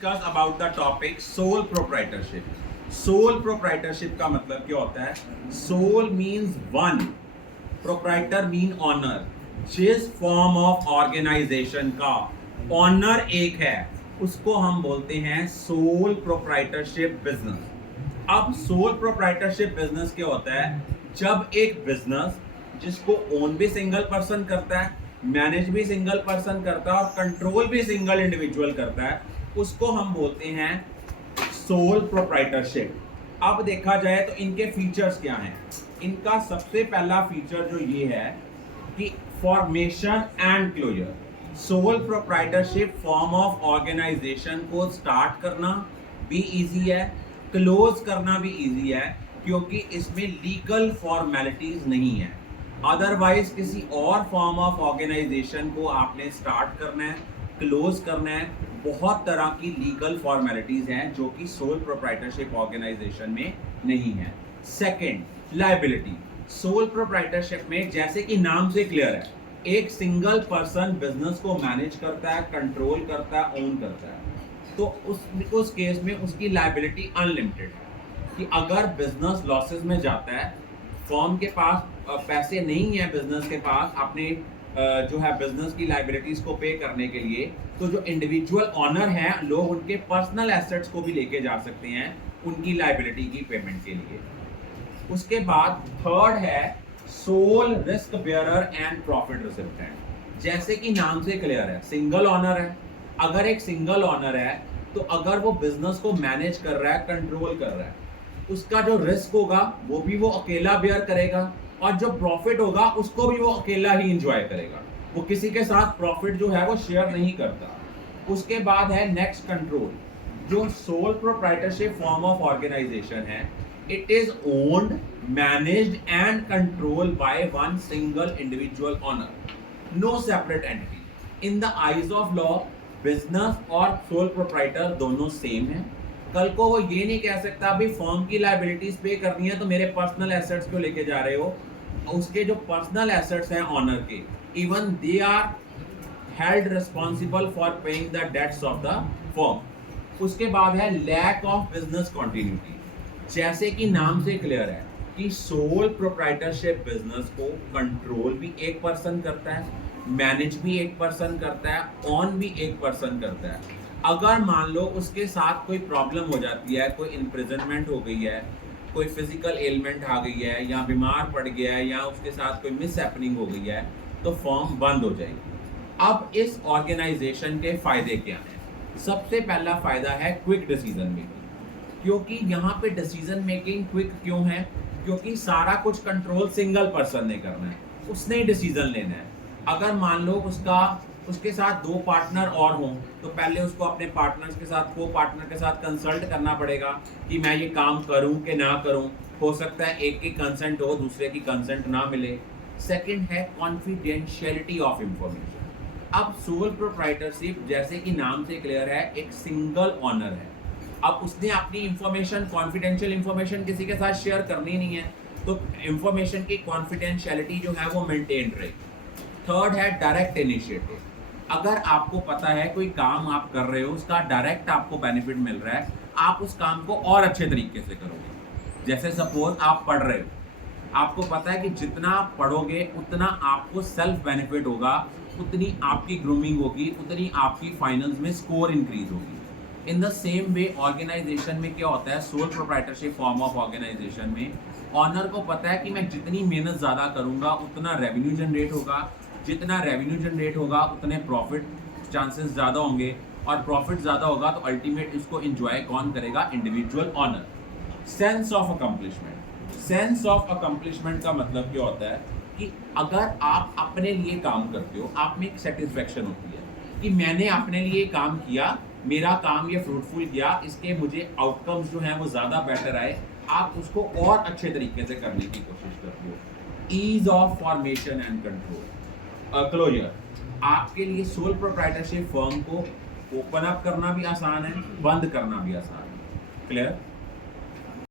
discuss about the topic sole proprietorship. Sole proprietorship का मतलब क्या होता है? Sole means one, proprietor mean owner. जिस फॉर्म ऑफ ऑर्गेनाइजेशन का ऑनर एक है उसको हम बोलते हैं सोल प्रोप्राइटरशिप बिजनेस। अब सोल प्रोप्राइटरशिप बिजनेस क्या होता है? जब एक बिजनेस जिसको ओन भी सिंगल पर्सन करता है, मैनेज भी सिंगल पर्सन करता है और कंट्रोल भी सिंगल इंडिविजुअल करता है, उसको हम बोलते हैं सोल प्रोप्राइटरशिप। अब देखा जाए तो इनके फीचर्स क्या हैं? इनका सबसे पहला फीचर जो ये है कि formation and closure. Sole proprietorship form of organisation को स्टार्ट करना भी इजी है, क्लोज करना भी इजी है, क्योंकि इसमें लीगल फॉर्मेलिटीज नहीं है। अदरवाइज किसी और फॉर्म ऑफ ऑर्गेनाइजेशन को आपने स्टार्ट करना है, क्लोज करना है, बहुत तरह की लीगल फॉर्मेलिटीज हैं जो कि सोल प्रोप्राइटरशिप ऑर्गेनाइजेशन में नहीं है। Second, liability. सोल प्रोप्राइटरशिप में जैसे कि नाम से क्लियर है, एक सिंगल पर्सन बिजनेस को मैनेज करता है, कंट्रोल करता है, ओन करता है, तो उस केस में उसकी लायबिलिटी अनलिमिटेड है कि अगर बिजनेस लॉसेस में जाता है, फर्म के पास पैसे नहीं है, बिजनेस के पास अपने जो है बिजनेस की लायबिलिटीज को पे करने के लिए, तो जो इंडिविजुअल ऑनर हैं लोग उनके पर्सनल एसेट्स को भी लेके जा सकते हैं उनकी लायबिलिटी की पेमेंट के लिए। उसके बाद थर्ड है sole risk bearer and profit recipient. जैसे कि नाम से क्लियर है, सिंगल ऑनर है। अगर एक सिंगल ऑनर है तो अगर वो बिजनेस को मैनेज कर रहा है, कंट्रोल कर रहा है, उसका जो रिस्क होगा वो भी वो अकेला बेयर करेगा और जो प्रॉफिट होगा उसको भी वो अकेला ही एंजॉय करेगा। वो किसी के साथ प्रॉफिट जो है वो शेयर नहीं करता। उसके बाद है नेक्स्ट, कंट्रोल। जो sole proprietorship form of organisation है, it is owned, managed and controlled by one single individual owner, no separate entity. In the eyes of law, business और sole proprietor दोनों सेम है। कल को वो ये नहीं कह सकता भी फॉर्म की लायबिलिटीज पे करनी है तो मेरे पर्सनल एसेट्स क्यों लेके जा रहे हो। उसके जो पर्सनल एसेट्स हैं ऑनर के, even they are held responsible for paying the debts of the firm. उसके बाद है लैक ऑफ बिजनेस कॉन्टिन्यूटी। जैसे कि नाम से क्लियर है कि सोल प्रोप्राइटरशिप बिजनेस को कंट्रोल भी एक पर्सन करता है, मैनेज भी एक पर्सन करता है, ऑन भी एक पर्सन करता है। अगर मान लो उसके साथ कोई प्रॉब्लम हो जाती है, कोई इम्प्रिजनमेंट हो गई है, कोई फिजिकल एलिमेंट आ गई है, या बीमार पड़ गया है, या उसके साथ कोई मिस हैपनिंग हो गई है, तो फॉर्म बंद हो जाएगी। अब इस ऑर्गेनाइजेशन के फायदे क्या हैं? सबसे पहला फायदा है क्विक डिसीजन मेकिंग। क्योंकि यहाँ पे डिसीजन मेकिंग क्विक क्यों है? क्योंकि सारा कुछ कंट्रोल सिंगल पर्सन ने करना है, उसने ही डिसीजन लेना है। अगर मान लो उसके साथ दो पार्टनर और हों तो पहले उसको अपने पार्टनर्स के साथ, को पार्टनर के साथ कंसल्ट करना पड़ेगा कि मैं ये काम करूं कि ना करूं। हो सकता है एक की कंसेंट हो, दूसरे की कंसेंट ना मिले। सेकंड है कॉन्फिडेंशियलिटी ऑफ इंफॉर्मेशन। अब सोल प्रोप्राइटरशिप जैसे कि नाम से क्लियर है, एक सिंगल ऑनर है। अब उसने अपनी इंफॉर्मेशन, कॉन्फिडेंशियल इंफॉर्मेशन किसी के साथ शेयर करनी नहीं है, तो इंफॉर्मेशन की कॉन्फिडेंशियलिटी जो है वो मेंटेन रहेगी। थर्ड है डायरेक्ट इनिशिएटिव। अगर आपको पता है कोई काम आप कर रहे हो, उसका डायरेक्ट आपको बेनिफिट मिल रहा है, आप उस काम को और अच्छे तरीके से करोगे। जैसे सपोज आप पढ़ रहे हो, आपको पता है कि जितना आप पढ़ोगे उतना आपको सेल्फ बेनिफिट होगा, उतनी आपकी ग्रूमिंग होगी, उतनी आपकी फाइनल्स में स्कोर इंक्रीज होगी। In the same way organisation में क्या होता है, sole proprietorship form of organisation में ऑनर को पता है कि मैं जितनी मेहनत ज़्यादा करूँगा उतना रेवेन्यू जनरेट होगा, जितना रेवेन्यू जनरेट होगा उतने प्रॉफिट चांसेस ज़्यादा होंगे, और प्रॉफिट ज़्यादा होगा तो अल्टीमेट इसको एंजॉय कौन करेगा? Individual owner. Sense of accomplishment. Sense of accomplishment का मतलब क्या होता है कि अगर आप अपने लिए काम करते हो, आप में एक सेटिस्फेक्शन होती है कि मैंने अपने लिए काम किया, मेरा काम ये फ्रूटफुल किया, इसके मुझे आउटकम्स जो हैं वो ज़्यादा बेटर आए, आप उसको और अच्छे तरीके से करने की कोशिश करते हो। Ease of formation and control, closure. आपके लिए सोल प्रोप्राइटरशिप फर्म को ओपन अप करना भी आसान है, बंद करना भी आसान है। क्लियर?